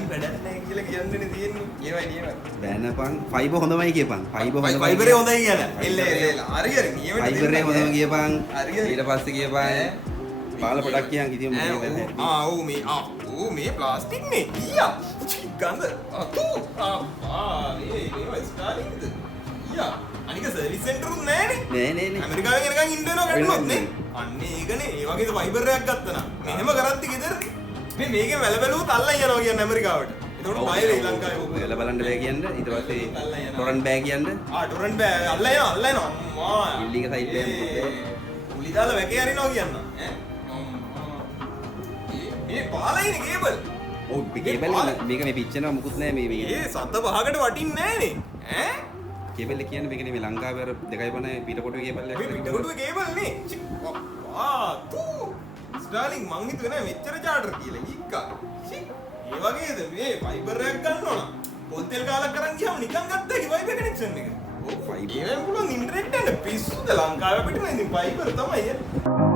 Starlink වැඩක් නැහැ කියලා කියන්නේ තියෙන්නේ. ඒවයි. බෑනපන් ෆයිබර් හොඳමයි කියපන්. ෆයිබර් ෆයිබරේ හොඳයි කියලා. එල්ල. හරි. නියමෙට ෆයිබරේ හොඳම කියපන්. හරි. ඊට පස්සේ කියපන්. පාල පොඩක් කියන් කිතියම මේ ප්ලාස්ටික් නේ. ඊයා. ගඳ. අතු. මේ Starlinkද? ඊයා. අනික සර්විස් සෙන්ටර් උත් නෑනේ. නෑ. ඇමරිකාවෙන් එනකන් ඉන්න වෙනවා කඩුවත් නේ. අන්න ඒකනේ. ඒ වගේ ෆයිබර් එකක් ගත්තා නම්. මෙහෙම කරද්දි ගෙදර මේකෙන් වැල බැලුවොත් අල්ලන් යනවා කියන්නේ ඇමරිකාවට. ඒකට බය වෙයි ලංකාවේ ඕක. වැල බලන්න බෑ කියන්න. ඊට පස්සේ ටොරන්ට් බෑ කියන්න. ටොරන්ට් බෑ. අල්ලන් යනවා. අම්මා. බිල්ඩින් එක සයිඩ් එකේ මොකද? උලි දාලා වැකේ හරිනවා කියන්න. මේ පාලයිනේ කේබල්. ඔව් කේබල් මේක මේ පිච්චෙනවා මුකුත් නෑ මේ ඒ සත පහකට වටින්නේ නෑනේ. ඈ කේබල් එක කියන්නේ මේකනේ මේ ලංකාවේ අර 2.5 පිටකොටුවේ කේබල් එකක්. මේ පිටකොටුවේ කේබල් නේ. Starlink මං හිතුවේ නෑ මෙච්චර චාටර් කියලා. ඊක්කා. ඒ වගේද මේ ෆයිබර් එකක් ගන්න ඕන. පොල් තෙල් කාලක් කරන් ගියාම නිකන් ගත්තා කි වයිෆයි කනෙක්ෂන් එක. ඔව් ෆයිබර් එකෙන් පුළුවන් ඉන්ටර්නෙට් එක පිස්සුද ලංකාවේ අපිට නේ ඉතින් ෆයිබර් තමයි.